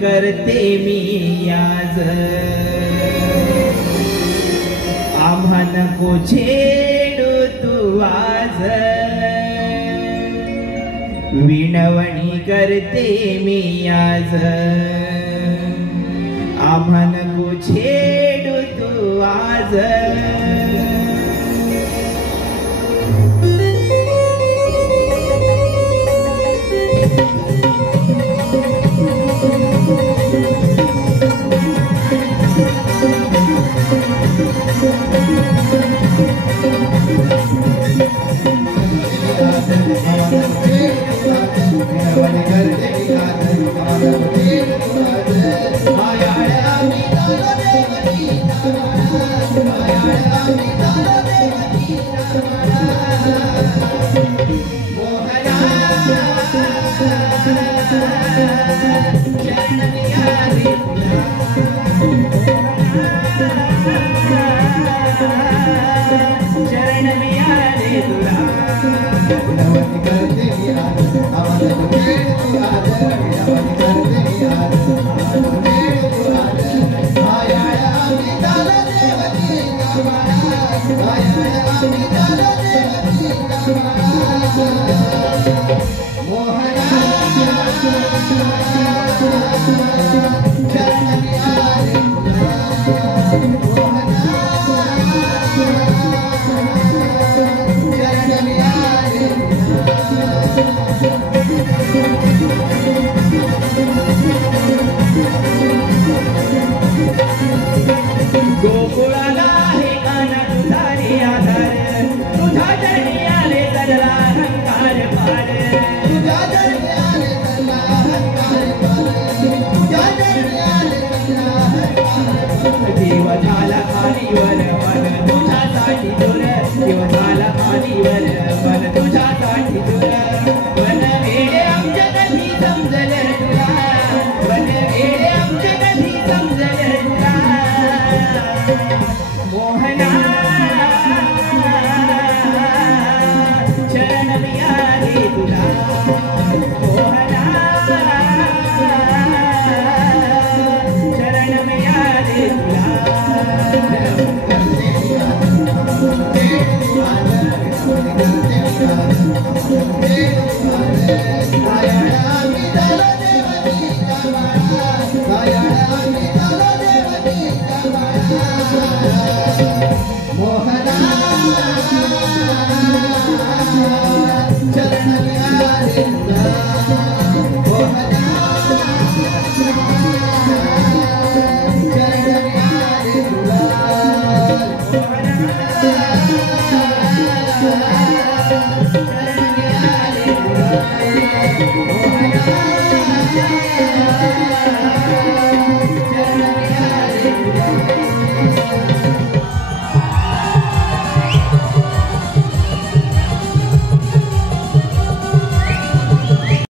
करते मी आज आम्हा नको छेडू तू आज विनवणी करते मी आज आम्हा नको छेडू तू आज गोकुळाला हे काना तुझा रे आधार तुझा चरणी आले सगळा अहंकार पार तुझा चरणी आले सगळा अहंकार पार तुझा चरणी आले सगळा अहंकार देव झाला खालीवर मन तुझ्यासाठी दूर देव झाला खालीवर मन तुझ्यासाठी दूर मन वेडे आमच्या कधी समजल तुला मन वेडे आमच्या कधी समजल तुला मोहना चरण मिळाले तुला मोहना चरण मिळाले तुला मोहना चरण